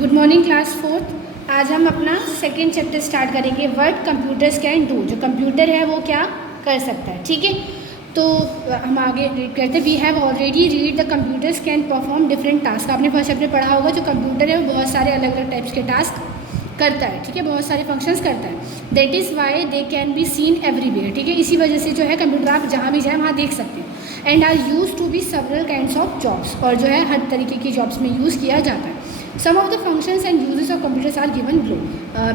Good morning class fourth. आज हम अपना सेकेंड चैप्टर स्टार्ट करेंगे, व्हाट कंप्यूटर्स कैन डू। जो कंप्यूटर है वो क्या कर सकता है, ठीक है। तो हम आगे रीड करते हैं। We have already read the computers can perform different task. आपने फर्स्ट चैप्टर पढ़ा होगा, जो कंप्यूटर है वो बहुत सारे अलग अलग टाइप्स के टास्क करता है, ठीक है, बहुत सारे फंक्शंस करता है। That is why they can be seen everywhere, ठीक है। इसी वजह से जो है कंप्यूटर आप जहाँ भी जाए वहाँ देख सकते हैं। And are use to be several kinds of jobs, और जो है हर तरीके की जॉब्स में यूज़ किया जाता है। Some of the functions and uses of computers are given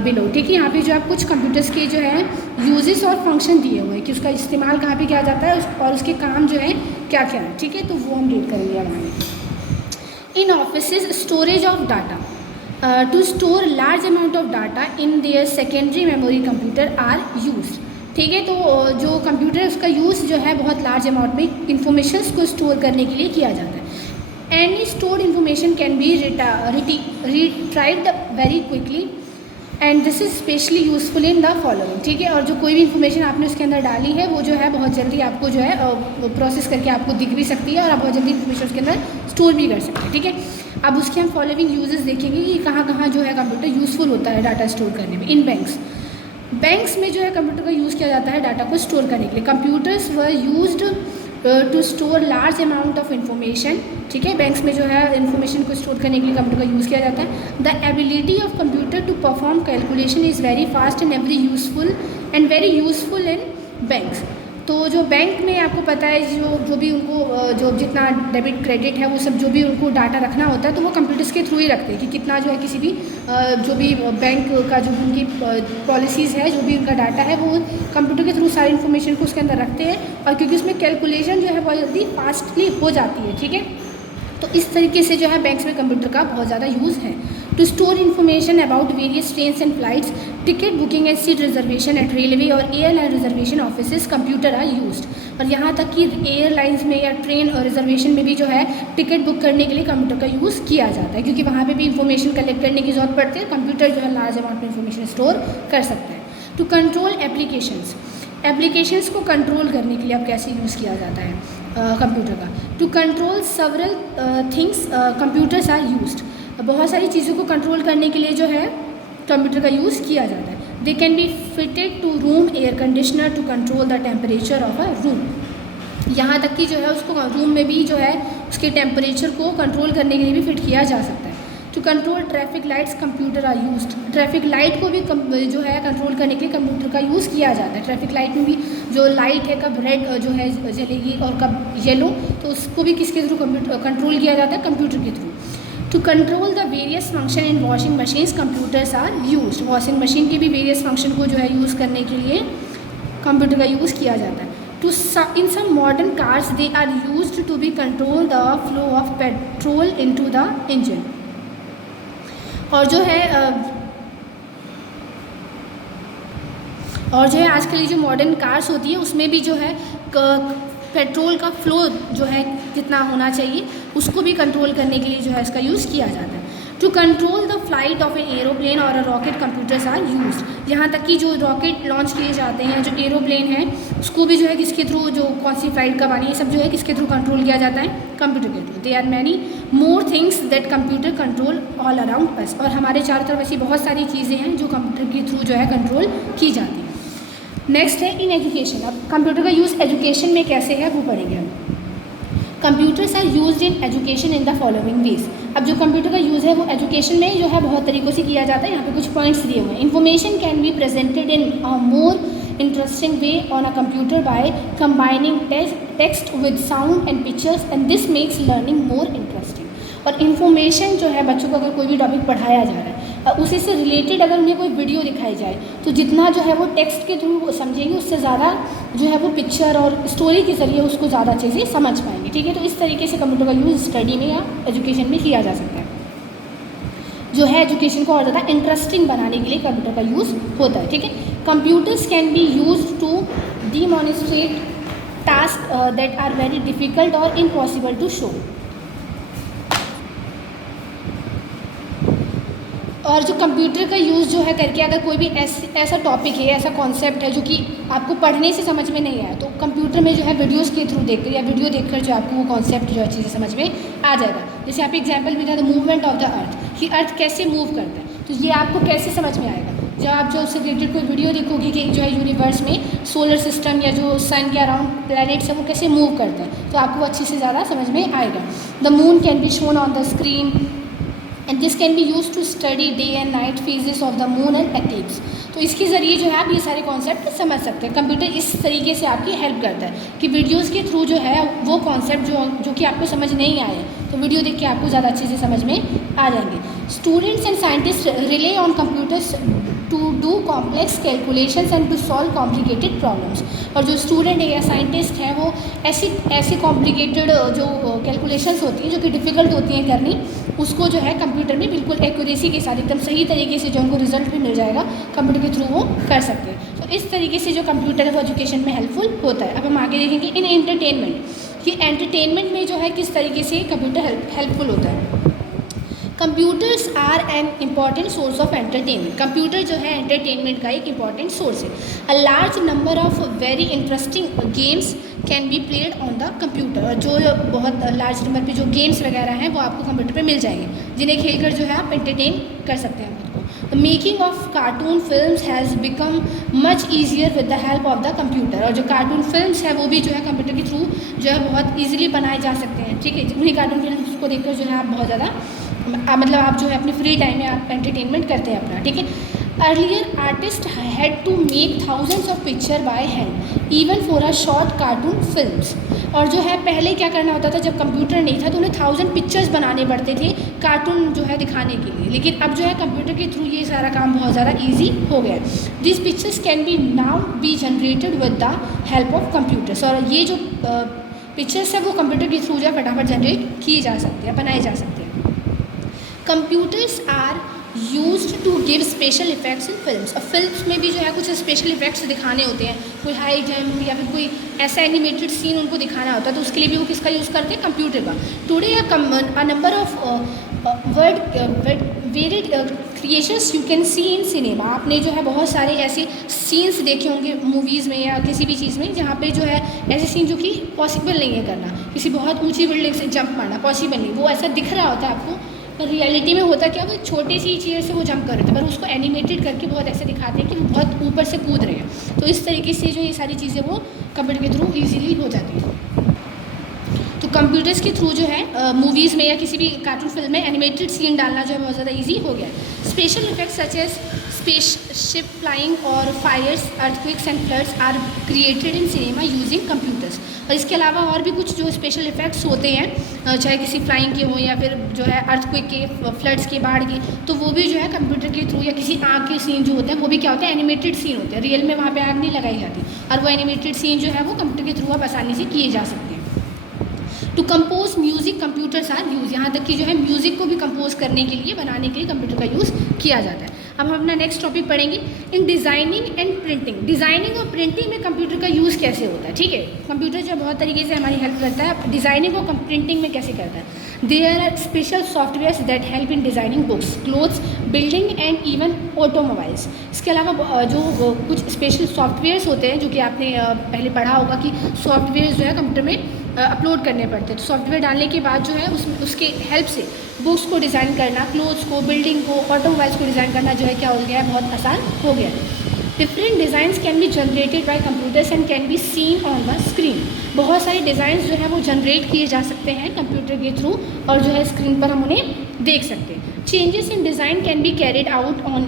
below, ठीक है। यहाँ पे जो आप कुछ कंप्यूटर्स के जो है यूजेस और फंक्शन दिए हुए हैं कि उसका इस्तेमाल कहाँ पे किया जाता है और उसके काम जो है क्या क्या है, ठीक है। तो वो हम रीड करेंगे हमारे। In offices storage of data to store large amount of data in their secondary memory computer are use, ठीक है। तो जो कंप्यूटर है उसका यूज़ जो है बहुत लार्ज अमाउंट में इंफॉर्मेशंस को स्टोर करने के लिए किया जाता है। Any stored information can be retrieved very quickly and this is especially useful in the following, ठीक है। और जो कोई भी इंफॉर्मेशन आपने उसके अंदर डाली है वो जो है बहुत जल्दी आपको जो है प्रोसेस करके आपको दिख भी सकती है और आप बहुत जल्दी इंफॉर्मेशन उसके अंदर स्टोर भी कर सकते हैं, ठीक है। अब उसके हम फॉलोइंग यूजेस देखेंगे कि कहाँ कहाँ जो है कंप्यूटर यूज़फुल होता है डाटा स्टोर करने में। इन बैंक्स में जो है कंप्यूटर का यूज़ किया जाता है डाटा को स्टोर करने के लिए। Computers were used to store large amount of information, ठीक है। बैंक्स में जो है इन्फॉर्मेशन को स्टोर करने के लिए कंप्यूटर का यूज़ किया जाता है। The ability of computer to perform calculation is very fast and very useful in banks. तो जो बैंक में आपको पता है जो भी उनको जो जितना डेबिट क्रेडिट है वो सब जो भी उनको डाटा रखना होता है तो वो कंप्यूटर्स के थ्रू ही रखते हैं कि कितना जो है किसी भी जो भी बैंक का जो उनकी पॉलिसीज़ है, जो भी उनका डाटा है वो कंप्यूटर के थ्रू सारी इन्फॉर्मेशन को उसके अंदर रखते हैं। और क्योंकि उसमें कैलकुलेशन जो है बहुत जल्दी फास्टली हो जाती है, ठीक है। तो इस तरीके से जो है बैंक्स में कंप्यूटर का बहुत ज़्यादा यूज़ है। To store information about various trains and flights, ticket booking and seat reservation at railway और airline reservation offices computer are used. और यहाँ तक कि एयरलाइंस में या ट्रेन और रिजर्वेशन में भी जो है टिकट बुक करने के लिए कंप्यूटर का यूज़ किया जाता है, क्योंकि वहाँ पे भी इंफॉर्मेशन कलेक्ट करने की ज़रूरत पड़ती है। कंप्यूटर जो है लार्ज अमाउंट में इंफॉर्मेशन स्टोर कर सकता है। टू कंट्रोल एप्लीकेशंस को कंट्रोल करने के लिए अब कैसे यूज़ किया जाता है कंप्यूटर का। To control several things computers are used. बहुत सारी चीज़ों को कंट्रोल करने के लिए जो है कंप्यूटर का यूज़ किया जाता है। They can be fitted to room air conditioner to control the temperature of a room. यहाँ तक कि जो है उसको रूम में भी जो है उसके टेम्परेचर को कंट्रोल करने के लिए भी फिट किया जा सकता है। To control traffic lights computer are used. Traffic light को भी जो है कंट्रोल करने के लिए कंप्यूटर का यूज़ किया जाता है। ट्रैफिक लाइट में भी जो लाइट है कब रेड जो है जलेगी और कब येलो, तो उसको भी किसके थ्रू कंट्रोल किया जाता है, कंप्यूटर के through. To control the various function in washing machines computers are used. Washing machine के भी वेरियस फंक्शन को जो है यूज़ करने के लिए कंप्यूटर का यूज़ किया जाता है। To in some modern cars they are used to be control the flow of petrol into the engine. और जो है आजकल ये जो मॉडर्न कार्स होती है उसमें भी जो है पेट्रोल का फ्लो जो है जितना होना चाहिए उसको भी कंट्रोल करने के लिए जो है इसका यूज़ किया जाता है। To control the flight of an aeroplane और a rocket computers are used. यहाँ तक कि जो रॉकेट लॉन्च किए जाते हैं, जो एरोप्लेन है उसको भी जो है किसके थ्रू, जो कौन सी फ्लाइट कब आनी है, सब जो है किसके थ्रू कंट्रोल किया जाता है, कंप्यूटर के through. They are many more things that computer control all around us. और हमारे चारों तरफ ऐसी बहुत सारी चीज़ें हैं जो कंप्यूटर के थ्रू जो है कंट्रोल की जाती है। नेक्स्ट है इन एजुकेशन। अब कंप्यूटर का यूज़ एजुकेशन में कैसे है वो पढ़ेंगे हम। Computers are used in education in the following ways. अब जो कंप्यूटर का यूज़ है वो एजुकेशन में जो है बहुत तरीक़ों से किया जाता है। यहाँ पे कुछ पॉइंट्स दिए हुए हैं। Information can be presented in a more interesting way on a computer by combining text with sound and pictures and this makes learning more interesting. और इन्फॉर्मेशन जो है बच्चों को अगर कोई भी टॉपिक पढ़ाया जा रहा है उसी से रिलेटेड अगर उन्हें कोई वीडियो दिखाई जाए तो जितना जो है वो टेक्स्ट के थ्रू समझेंगे उससे ज़्यादा जो है वो पिक्चर और स्टोरी के ज़रिए उसको ज़्यादा अच्छे से समझ पाएंगे, ठीक है। तो इस तरीके से कंप्यूटर का यूज़ स्टडी में या एजुकेशन में किया जा सकता है। जो है एजुकेशन को और ज़्यादा इंटरेस्टिंग बनाने के लिए कंप्यूटर का यूज़ होता है, ठीक है। Computers can be use to demonstrate task that are very difficult और इम्पॉसिबल टू शो। और जो कंप्यूटर का यूज़ जो है करके अगर कोई भी ऐसा टॉपिक है, ऐसा कॉन्सेप्ट है जो कि आपको पढ़ने से समझ में नहीं आया, तो कंप्यूटर में जो है वीडियोस के थ्रू देखकर या वीडियो देखकर जो आपको वो कॉन्सेप्ट जो अच्छे से समझ में आ जाएगा। जैसे आप एग्जाम्पल में था the movement of the earth, कि अर्थ कैसे मूव करता है, तो ये आपको कैसे समझ में आएगा जब आप जो उससे रिलेटेड कोई वीडियो देखोगे कि जो है यूनिवर्स में सोलर सिस्टम या जो सन के अराउंड प्लैनेट्स है वो कैसे मूव करता है, तो आपको अच्छे से ज़्यादा समझ में आएगा। The moon can be shown on the screen and this can be use to study day and night phases of the moon and eclipse. तो इसके ज़रिए जो है आप ये सारे कॉन्सेप्ट समझ सकते हैं। कंप्यूटर इस तरीके से आपकी हेल्प करता है कि वीडियोज़ के थ्रू जो है वो कॉन्सेप्ट जो कि आपको समझ नहीं आए तो वीडियो देख के आपको ज़्यादा अच्छे से समझ में आ जाएंगे। Students and scientist rely on computers to do complex calculations and to solve complicated problems. और जो स्टूडेंट है या साइंटिस्ट हैं वो ऐसी कॉम्प्लिकेटेड जो कैलकुलेशंस होती हैं जो कि डिफ़िकल्ट होती हैं करनी, उसको जो है कंप्यूटर में बिल्कुल एक्यूरेसी के साथ एकदम सही तरीके से जो उनको रिजल्ट भी मिल जाएगा कंप्यूटर के थ्रू वो कर सकते हैं। तो इस तरीके से जो कंप्यूटर है वो एजुकेशन में हेल्पफुल होता है। अब हम आगे देखेंगे इन एंटरटेनमेंट, कि एंटरटेनमेंट में जो है किस तरीके से कंप्यूटर हेल्पफुल होता है। Computers are an important source of entertainment. Computer जो है एंटरटेनमेंट का एक इम्पॉर्टेंट सोर्स है। A large number of very interesting games can be played on the computer. और जो बहुत लार्ज नंबर पे जो गेम्स वगैरह हैं वो आपको कंप्यूटर पे मिल जाएंगे, जिन्हें खेलकर जो है आप एंटरटेन कर सकते हैं खुद को। The making of cartoon films has become much easier with the help of the computer. और जो कार्टून फिल्म्स है वो भी जो है कंप्यूटर के थ्रू जो है बहुत ईजिली बनाए जा सकते हैं। ठीक है, उन्हीं कार्टून फिल्म्स को देखकर जो है आप बहुत ज़्यादा मतलब आप जो है अपने फ्री टाइम में आप एंटरटेनमेंट करते हैं अपना। ठीक है, earlier artist had to make thousands of picture by hand even for a short cartoon films. और जो है पहले क्या करना होता था, जब कंप्यूटर नहीं था तो उन्हें 1000 पिक्चर्स बनाने पड़ते थे कार्टून जो है दिखाने के लिए, लेकिन अब जो है कंप्यूटर के थ्रू ये सारा काम बहुत ज़्यादा ईजी हो गया है। This pictures can be now be generated with the help of computers. और ये जो पिक्चर्स है वो कंप्यूटर के थ्रू जो है फटाफट जनरेट किए जा सकते हैं, बनाए जा सकते हैं। Computers are used to give special effects in films. और फिल्म्स में भी जो है कुछ स्पेशल इफेक्ट्स दिखाने होते हैं, कोई हाई जंप या फिर कोई ऐसा एनिमेटेड सीन उनको दिखाना होता है, तो उसके लिए भी वो किसका यूज़ करते हैं, कंप्यूटर का। Today a number of varied creations you can C in cinema. आपने जो है बहुत सारे ऐसे सीन्स देखे होंगे मूवीज़ में या किसी भी चीज़ में जहाँ पे जो है ऐसे सीन जो कि पॉसिबल नहीं है करना, किसी बहुत ऊंची बिल्डिंग से जंप मारना पॉसिबल नहीं, वो ऐसा दिख रहा होता है आपको, पर रियलिटी में होता क्या, वो छोटी सी चीज़ से वो जंप कर रहे थे, पर उसको एनिमेटेड करके बहुत ऐसे दिखाते हैं कि वो बहुत ऊपर से कूद रहे हैं। तो इस तरीके से जो ये सारी चीज़ें वो कंप्यूटर के थ्रू ईजिली हो जाती हैं। तो कंप्यूटर्स के थ्रू जो है मूवीज़ में या किसी भी कार्टून फिल्म में एनिमेटेड सीन डालना जो है बहुत ज़्यादा ईजी हो गया है। Special effects such as spaceship flying और fires, earthquakes and floods are created in cinema using computers. और इसके अलावा और भी कुछ जो स्पेशल इफेक्ट्स होते हैं, चाहे किसी फ्लाइंग के हों या फिर जो है अर्थक्वेक के, फ्लड्स के, बाढ़ के, तो वो भी जो है कंप्यूटर के थ्रू, या किसी आग के सीन जो होते हैं वो भी क्या होते हैं, एनिमेटेड सीन होते हैं। रियल में वहाँ पे आग नहीं लगाई जाती, और वो एनिमेटेड सीन जो है वो कंप्यूटर के थ्रू आप आसानी से किए जा सकते हैं। To compose music computers are use. यहाँ तक कि जो है म्यूज़िक को भी कंपोज करने के लिए, बनाने के लिए कंप्यूटर का यूज़ किया जाता है। अब हम अपना नेक्स्ट टॉपिक पढ़ेंगे, इन डिज़ाइनिंग एंड प्रिंटिंग। डिज़ाइनिंग और प्रिंटिंग में कंप्यूटर का यूज़ कैसे होता है। ठीक है, कंप्यूटर जो बहुत तरीके से हमारी हेल्प करता है, डिज़ाइनिंग और प्रिंटिंग में कैसे करता है। There are special softwares that help in designing books, clothes, building and even automobiles. इसके अलावा जो कुछ स्पेशल सॉफ्टवेयर्स होते हैं जो कि आपने पहले पढ़ा होगा कि सॉफ्टवेयर जो है कंप्यूटर में अपलोड करने पड़ते हैं। तो सॉफ्टवेयर डालने के बाद जो है उसके हेल्प से बुक्स को डिज़ाइन करना, क्लोथ्स को, बिल्डिंग को, ऑटोमोबाइल्स को डिज़ाइन करना जो है क्या हो गया है, बहुत आसान हो गया है। Different designs can be generated by computers and can be seen on the screen. बहुत सारे डिज़ाइंस जो है वो जनरेट किए जा सकते हैं कंप्यूटर के थ्रू, और जो है स्क्रीन पर हम उन्हें देख सकते हैं। Changes in design can be carried out on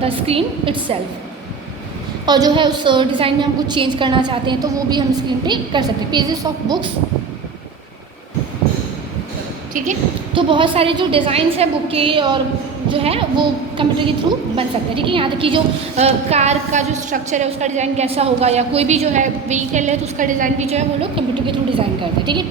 the screen itself. और जो है उस डिज़ाइन में हम कुछ चेंज करना चाहते हैं तो वो भी हम स्क्रीन पे कर सकते हैं। पेजेस ऑफ बुक्स, ठीक है, तो बहुत सारे जो डिज़ाइंस है बुक के और जो है वो कंप्यूटर के थ्रू बन सकते हैं। ठीक है, यहाँ तक कि जो कार का जो स्ट्रक्चर है उसका डिज़ाइन कैसा होगा, या कोई भी जो है व्हीकल है तो उसका डिज़ाइन भी जो है वो लोग कंप्यूटर के थ्रू डिज़ाइन करते हैं। ठीक है,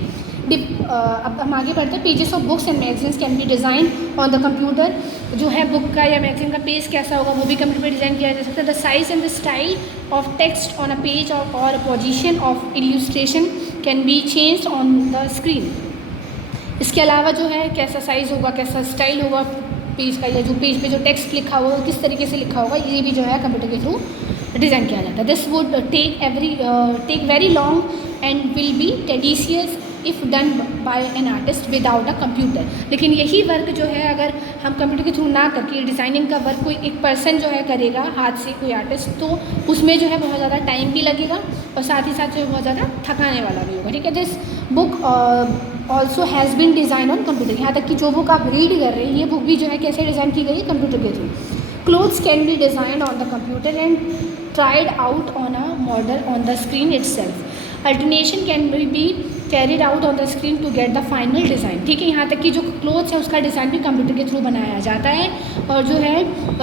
अब हम आगे बढ़ते हैं। Pages of books and magazines can be design on the computer. जो है बुक का या मैगजीन का पेज कैसा होगा वो भी कंप्यूटर पर डिज़ाइन किया जा सकता है। The size and the style of text on a page और position of illustration can be changed on the screen. इसके अलावा जो है कैसा साइज़ होगा, कैसा स्टाइल होगा पेज का, या जो पेज पे जो टेक्स्ट लिखा होगा किस तरीके से लिखा होगा, ये भी जो है कंप्यूटर के थ्रू डिज़ाइन किया जाता है। This would take very long and will be tedious if done by an artist without a computer. लेकिन यही वर्क जो है अगर हम कंप्यूटर के थ्रू ना करके डिज़ाइनिंग का वर्क कोई एक पर्सन जो है करेगा हाथ से, कोई आर्टिस्ट, तो उसमें जो है बहुत ज़्यादा टाइम भी लगेगा और साथ ही साथ जो है बहुत ज़्यादा थकाने वाला भी होगा। ठीक है, this book also has been design on computer. यहाँ तक कि जो बुक आप रीड कर रहे हैं ये बुक भी जो है कैसे डिज़ाइन की गई है, कंप्यूटर के through. Clothes can be designed on the computer and tried out on a model on the screen itself. Alternation can be carried out on the screen to get the final design. ठीक है, यहाँ तक कि जो clothes है उसका design भी computer के थ्रू बनाया जाता है और जो है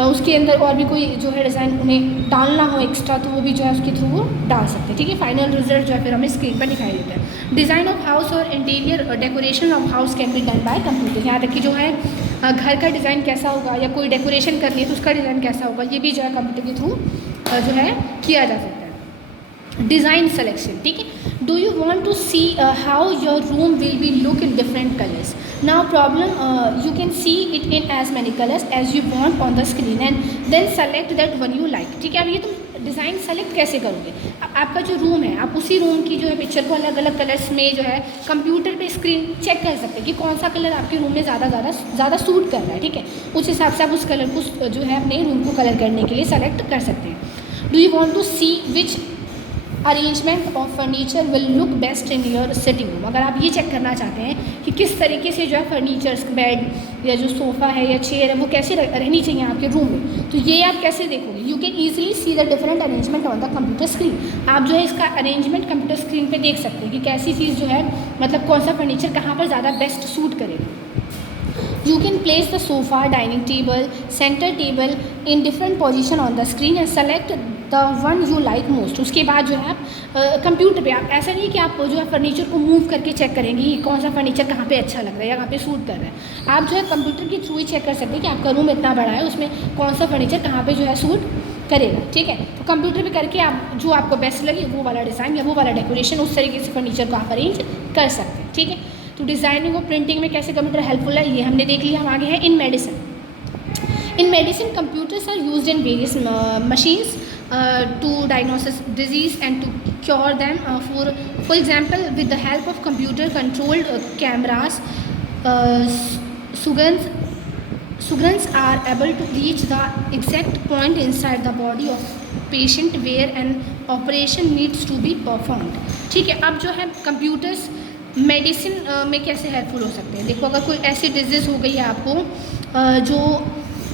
उसके अंदर और भी कोई जो है डिज़ाइन उन्हें डालना हो एक्स्ट्रा तो वो भी जो है उसके थ्रू वो डाल सकते हैं। ठीक है, फाइनल रिजल्ट जो है फिर हमें स्क्रीन पर दिखाई देता है। डिज़ाइन ऑफ हाउस और interior decoration of house can be done by computer. यहाँ तक कि जो है घर का डिज़ाइन कैसा होगा या कोई डेकोरेशन करनी है तो उसका डिज़ाइन कैसा होगा ये भी जो है कंप्यूटर के थ्रू जो है किया जा सकता है। डिज़ाइन सेलेक्शन, ठीक है, do you want to see how your room will be look in different colours. Now problem you can see it in as many colours as you want on the screen and then select that one you like. ठीक है, अब ये तुम design select कैसे करोगे। अब आपका जो रूम है आप उसी रूम की जो है पिक्चर को अलग अलग कलर्स में जो है कंप्यूटर पे स्क्रीन चेक कर सकते हैं कि कौन सा कलर आपके रूम में ज़्यादा सूट कर रहा है। ठीक है, उस हिसाब से आप उस कलर को जो है अपने रूम को कलर करने के लिए सेलेक्ट कर सकते हैं। Do you want to see which arrangement of furniture will look best in your sitting room. अगर आप ये चेक करना चाहते हैं कि किस तरीके से जो है फर्नीचर्स, बेड या जो सोफ़ा है या चेयर है वो कैसे रहनी चाहिए आपके रूम में, तो ये आप कैसे देखोगे। You can easily see the different arrangement on the computer screen. आप जो है इसका अरेंजमेंट कंप्यूटर स्क्रीन पे देख सकते हैं कि कैसी चीज़ जो है मतलब कौन सा फर्नीचर कहाँ पर ज़्यादा बेस्ट सूट करेगा। You can place the sofa, dining table, center table in different position on the screen and select the one you like most. उसके बाद जो है आप कंप्यूटर पे आप ऐसा नहीं कि आप जो है फर्नीचर को मूव करके चेक करेंगे कि कौन सा फर्नीचर कहाँ पे अच्छा लग रहा है या कहाँ पे सूट कर रहा है। आप जो है कंप्यूटर के थ्रू ही चेक कर सकते हैं कि आपका रूम इतना बड़ा है उसमें कौन सा फर्नीचर कहाँ पे जो है सूट करेगा। ठीक है, तो कंप्यूटर पे करके आप जो आपको बेस्ट लगे वो वाला डिज़ाइन या वो वाला डेकोरेशन उस तरीके से फर्नीचर को आप अरेंज कर सकते हैं। ठीक है, तो डिज़ाइनिंग और प्रिंटिंग में कैसे कंप्यूटर हेल्पफुल है ये हमने देख लिया। हम आगे हैं in medicine. In medicine computers are used in various machines to diagnosis disease and to cure them. For example with the help of computer controlled cameras surgeons are able to reach the exact point inside the body of patient where an operation needs to be performed. ठीक है, अब जो है computers medicine में कैसे helpful हो सकते हैं। देखो, अगर कोई ऐसी डिजीज़ हो गई है आपको जो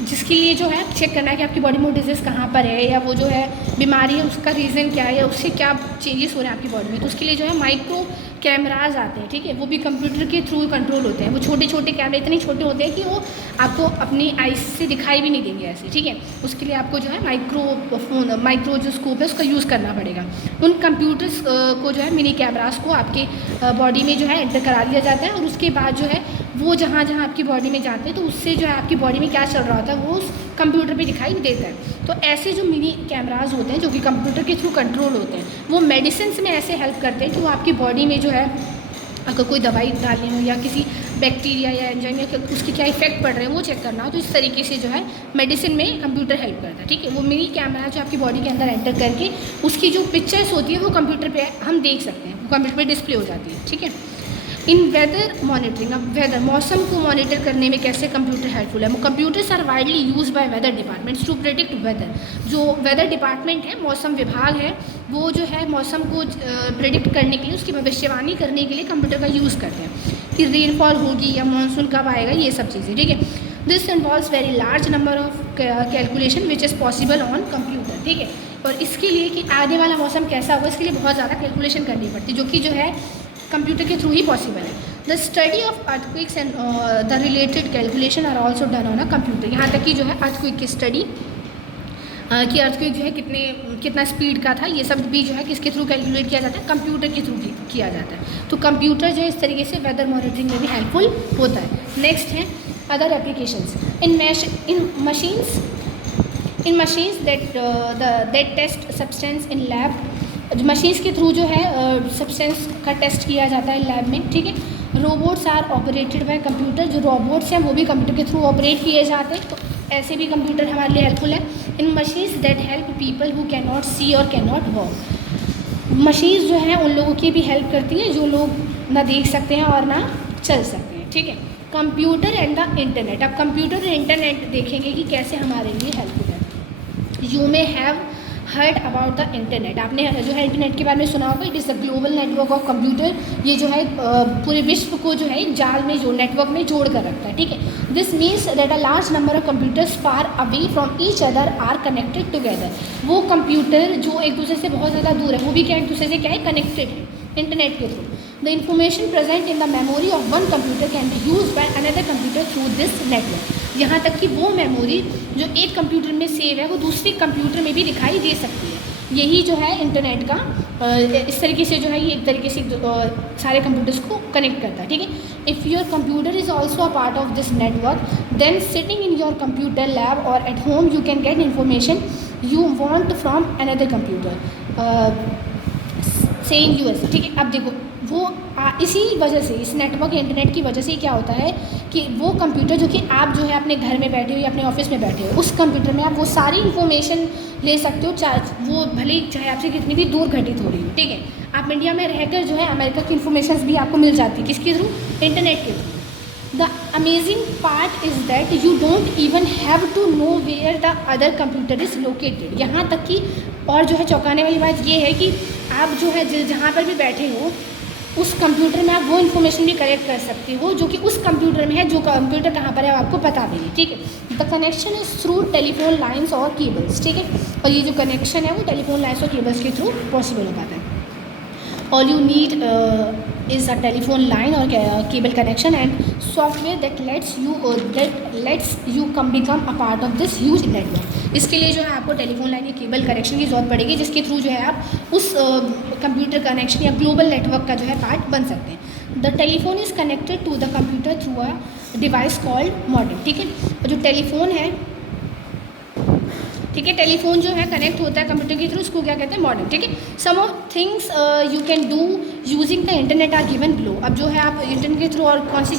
जिसके लिए जो है चेक करना है कि आपकी बॉडी में डिजीज़ कहाँ पर है या वो जो है बीमारी है उसका रीज़न क्या है या उससे क्या चेंजेस हो रहे हैं आपकी बॉडी में, तो उसके लिए जो है माइक्रो कैमराज आते हैं। ठीक है, वो भी कंप्यूटर के थ्रू कंट्रोल होते हैं। वो छोटे छोटे कैमरे इतने छोटे होते हैं कि वो आपको अपनी आइज से दिखाई भी नहीं देंगे ऐसे। ठीक है, उसके लिए आपको जो है माइक्रो जो स्कोप है उसका यूज़ करना पड़ेगा। उन कंप्यूटर्स को जो है मिनी कैमराज को आपके बॉडी में जो है एंटर करा दिया जाता है और उसके बाद जो है वो जहाँ जहाँ आपकी बॉडी में जाते हैं तो उससे जो है आपकी बॉडी में क्या चल रहा होता है वो उस कंप्यूटर पे दिखाई देता है। तो ऐसे जो मिनी कैमराज होते हैं जो कि कंप्यूटर के थ्रू कंट्रोल होते हैं वो मेडिसिन में ऐसे हेल्प करते हैं कि वो आपकी बॉडी में जो है अगर कोई दवाई डालनी हो या किसी बैक्टीरिया या एंजाइम या उसके क्या इफेक्ट पड़ रहे हैं वो चेक करना हो, तो इस तरीके से जो है मेडिसिन में कंप्यूटर हेल्प करता है। ठीक है, वो मिनी कैमरा जो आपकी बॉडी के अंदर एंटर करके उसकी जो पिक्चर्स होती है वो कंप्यूटर पे हम देख सकते हैं, वो कंप्यूटर पे डिस्प्ले हो जाती है। ठीक है, इन वेदर मॉनिटरिंग, अब वेदर मौसम को मॉनिटर करने में कैसे कंप्यूटर हेल्पफुल है। Computers are widely use by weather departments to predict weather. जो वेदर डिपार्टमेंट है, मौसम विभाग है, वो जो है मौसम को प्रेडिक्ट करने के लिए, उसकी भविष्यवाणी करने के लिए कंप्यूटर का यूज़ करते हैं कि रेनफॉल होगी या मानसून कब आएगा, ये सब चीज़ें। ठीक है, this involves very large number of calculation which is possible on computer. ठीक है, और इसके लिए कि आने वाला मौसम कैसा होगा इसके लिए बहुत ज़्यादा कैलकुलेशन करनी पड़ती है जो कि जो है कंप्यूटर के थ्रू ही पॉसिबल है। The study of earthquakes and the related calculation are also done on a computer. यहाँ तक कि जो है अर्थक्वेक की स्टडी कि अर्थक्वेक जो है कितना स्पीड का था, ये सब भी जो है किसके थ्रू कैलकुलेट किया जाता है, कंप्यूटर के थ्रू किया जाता है। तो कंप्यूटर जो है इस तरीके से वेदर मॉनिटरिंग में भी हेल्पफुल होता है। नेक्स्ट है other applications in machines that test substance in lab. Machines के थ्रू जो है सब्सटेंस का टेस्ट किया जाता है लैब में। ठीक है, robots are operated by computer. जो रोबोट्स हैं वो भी कंप्यूटर के थ्रू ऑपरेट किए जाते हैं, तो ऐसे भी कंप्यूटर हमारे लिए हेल्पफुल है। In machines that help people who can not see और कैन नॉट वॉक। मशीन्स जो हैं उन लोगों की भी हेल्प करती हैं जो लोग ना देख सकते हैं और ना चल सकते हैं, ठीक है। कंप्यूटर एंड द इंटरनेट, अब कंप्यूटर और इंटरनेट देखेंगे कि कैसे हमारे लिए हेल्पफुल है। You may have heard about the internet, आपने जो है इंटरनेट के बारे में सुना होगा। It is the global network of computer, ये जो है पूरे विश्व को जो है एक जाल में जो नेटवर्क में जोड़ कर रखता है, ठीक है। This means that a large number of computers far away from each other are connected together, वो कंप्यूटर जो एक दूसरे से बहुत ज़्यादा दूर है वो भी क्या एक दूसरे से क्या है कनेक्टेड है इंटरनेट के through. The information present in the memory of one computer can be use by another computer through this network, यहाँ तक कि वो मेमोरी जो एक कंप्यूटर में सेव है वो दूसरे कंप्यूटर में भी दिखाई दे सकती है। यही जो है इंटरनेट का इस तरीके से जो है ये एक तरीके से सारे कंप्यूटर्स को कनेक्ट करता है, ठीक है। If your computer is also a part of this network then sitting in your computer lab और at home you can get information you want from another computer same US, ठीक है। अब देखो वो इसी वजह से इस नेटवर्क इंटरनेट की वजह से क्या होता है कि वो कंप्यूटर जो कि आप जो है अपने घर में बैठे हो या अपने ऑफिस में बैठे हो उस कंप्यूटर में आप वो सारी इन्फॉर्मेशन ले सकते हो, चाहे वो भले ही चाहे आपसे कितनी भी दूर घटित हो रही हो, ठीक है। आप इंडिया में रहकर जो है अमेरिका की इन्फॉर्मेशन भी आपको मिल जाती है, किसके थ्रू, इंटरनेट के through. The amazing part is that you don't even have to know where the other computer is located, यहाँ तक कि और जो है चौंकाने वाली बात ये है कि आप जो है जहाँ पर भी बैठे हो उस कंप्यूटर में आप वो इन्फॉर्मेशन भी कलेक्ट कर सकते हो जो कि उस कंप्यूटर में है, जो कंप्यूटर कहाँ पर है आपको बता देंगे, ठीक है। The connection is through telephone lines और केबल्स, ठीक है। और ये जो कनेक्शन है वो टेलीफोन लाइन्स और केबल्स के थ्रू पॉसिबल हो पाता है। All you need is a telephone line और cable connection and software that lets you become a part of this huge network. इसके लिए जो है आपको टेलीफोन लाइन या केबल कनेक्शन की ज़रूरत पड़ेगी जिसके थ्रू जो है आप उस कंप्यूटर कनेक्शन या ग्लोबल नेटवर्क का जो है पार्ट बन सकते हैं। The telephone is connected to the computer through a device called modem, ठीक है। और जो टेलीफोन है, ठीक है, टेलीफोन जो है कनेक्ट होता है कंप्यूटर के थ्रू, उसको क्या कहते हैं, मॉडेम, ठीक है। Some of things you can do using the internet are given below. अब जो है आप इंटरनेट के थ्रू और कौन सी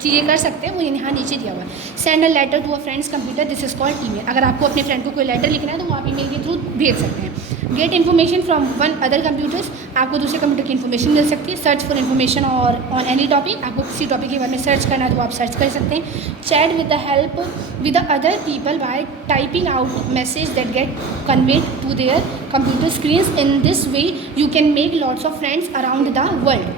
चीज़ें कर सकते हैं वो यहाँ नीचे दिया हुआ है। Send a letter to a friend's computer, this is called email. अगर आपको अपने फ्रेंड को कोई लेटर लिखना है तो वो आप ईमेल के थ्रू भेज सकते हैं। Get information from one other computers, आपको दूसरे कंप्यूटर की इन्फॉर्मेशन मिल सकती है। सर्च फॉर इन्फॉर्मेशन और ऑन एनी टॉपिक, आपको किसी टॉपिक के बारे में सर्च करना है तो आप सर्च कर सकते हैं। Chat with the help with the other people bye typing out message that get conveyed to their computer screens. In this way you can make lots of friends around the world,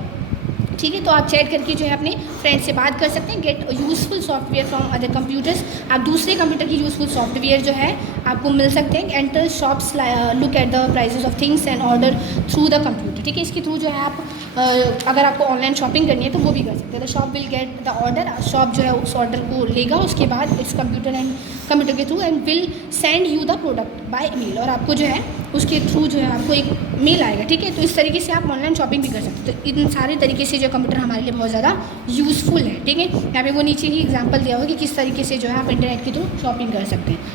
ठीक है। तो आप chat करके जो है अपने friend से बात कर सकते हैं। Get useful software from other computers, आप दूसरे कंप्यूटर की यूज़फुल सॉफ्टवेयर जो है आपको मिल सकते हैं। Enter shops, look at the prices of things and order through the computer, ठीक है। इसके थ्रू जो है आप अगर आपको ऑनलाइन शॉपिंग करनी है तो वो भी कर सकते हैं। The shop will get the order, shop जो है उस ऑर्डर को लेगा उसके बाद इट्स कंप्यूटर के through and will send you the product by mail, और आपको जो है उसके थ्रू जो है आपको एक मेल आएगा, ठीक है। तो इस तरीके से आप ऑनलाइन शॉपिंग भी कर सकते हैं। तो इन सारे तरीके से जो कंप्यूटर हमारे लिए बहुत ज़्यादा यूज़फुल है, ठीक है। यहाँ पे वो नीचे ही एग्जांपल दिया हुआ कि किस तरीके से जो है आप इंटरनेट के थ्रू शॉपिंग कर सकते हैं।